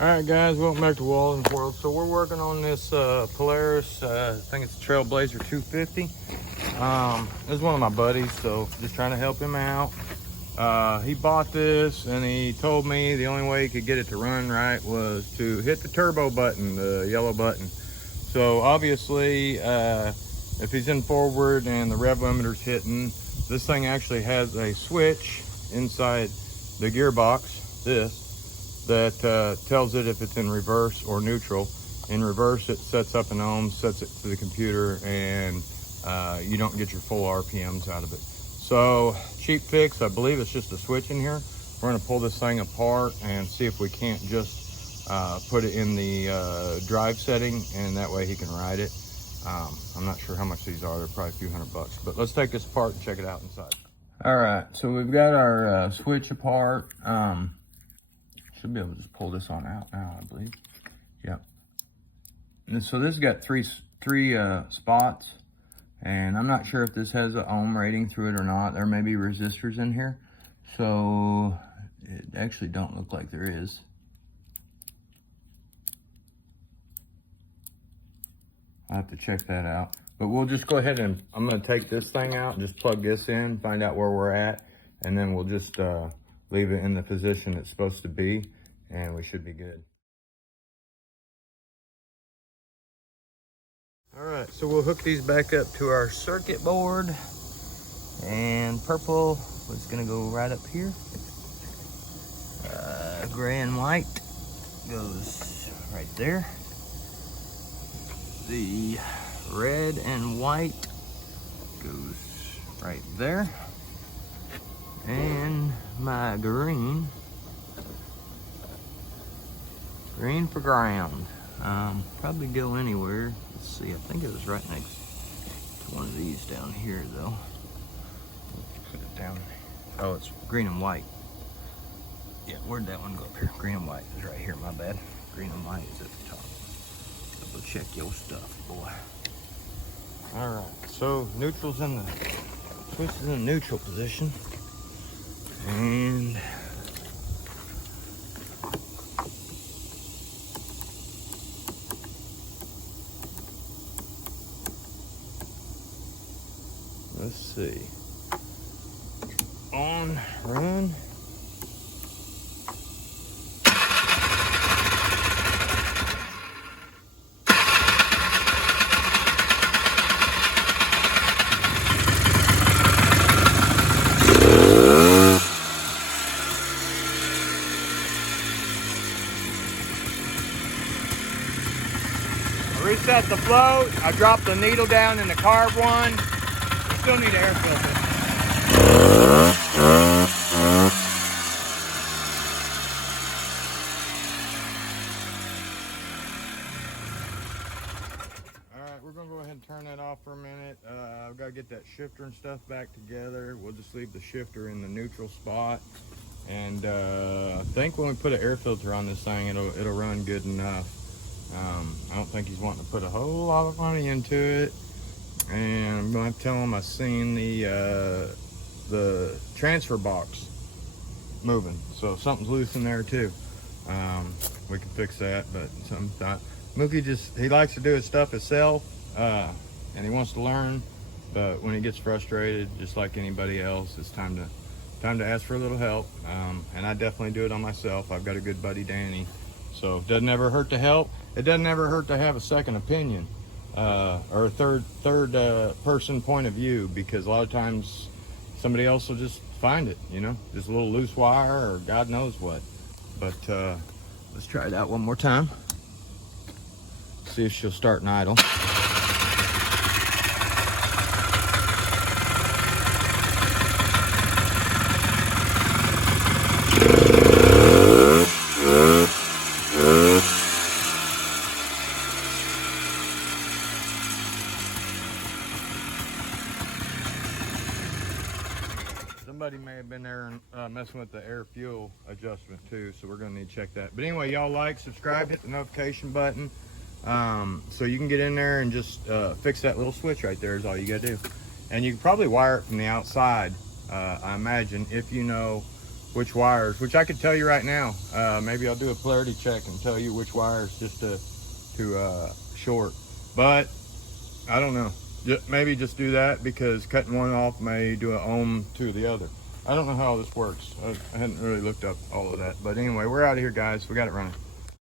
All right, guys, welcome back to Walden's World. So we're working on this Polaris, I think it's a Trailblazer 250. This is one of my buddies, so just trying to help him out. He bought this and he told me the only way he could get it to run right was to hit the turbo button, the yellow button. So obviously, if he's in forward and the rev limiter's hitting, this thing actually has a switch inside the gearbox, that tells it if it's in reverse or neutral. In reverse, it sets up an ohm, sets it to the computer, and you don't get your full RPMs out of it. So, cheap fix, I believe it's just a switch in here. We're gonna pull this thing apart and see if we can't just put it in the drive setting, and that way he can ride it. I'm not sure how much these are, they're probably a few $100, but let's take this apart and check it out inside. All right, so we've got our switch apart. Should be able to just pull this on out now, I believe. Yep. And so this has got three spots, and I'm not sure if this has an ohm rating through it or not. There may be resistors in here, so it actually don't look like there is. I'll have to check that out. But we'll just go ahead and I'm gonna take this thing out and just plug this in, find out where we're at, and then we'll just leave it in the position it's supposed to be, and we should be good. All right, so we'll hook these back up to our circuit board, and purple is gonna go right up here. Gray and white goes right there. The red and white goes right there. And my green for ground. Probably go anywhere. Let's see, I think it was right next to one of these down here though. Put it down. Oh, it's green and white. Yeah, where'd that one go up here? Green and white is right here, my bad. Green and white is at the top. Double check your stuff, boy. All right, so neutral's in the, switch is in the neutral position. And let's see. On, run. Reset the float. I dropped the needle down in the carb one. Still need an air filter. All right, we're gonna go ahead and turn that off for a minute. I've got to get that shifter and stuff back together. We'll just leave the shifter in the neutral spot. And I think when we put an air filter on this thing, it'll run good enough. I don't think he's wanting to put a whole lot of money into it, and I'm going to tell him I seen the transfer box moving, so something's loose in there too. We can fix that, but sometimes Mookie he likes to do his stuff himself, and he wants to learn, but when he gets frustrated, just like anybody else, it's time to ask for a little help. And I definitely do it on myself. I've got a good buddy, Danny. So it doesn't ever hurt to help. It doesn't ever hurt to have a second opinion, or a third person point of view, because a lot of times somebody else will just find it, you know, just a little loose wire or God knows what. But let's try it out one more time. See if she'll start and idle. Somebody may have been there and messing with the air fuel adjustment too, so we're gonna need to check that. But anyway, y'all like, subscribe, hit the notification button, so you can get in there and just fix that little switch right there is all you gotta do. And you can probably wire it from the outside, I imagine, if you know which wires, which I could tell you right now. Maybe I'll do a polarity check and tell you which wires just to short, but I don't know. Maybe just do that, because cutting one off may do an ohm to the other. I don't know how this works. I hadn't really looked up all of that, but anyway, we're out of here, guys. We got it running.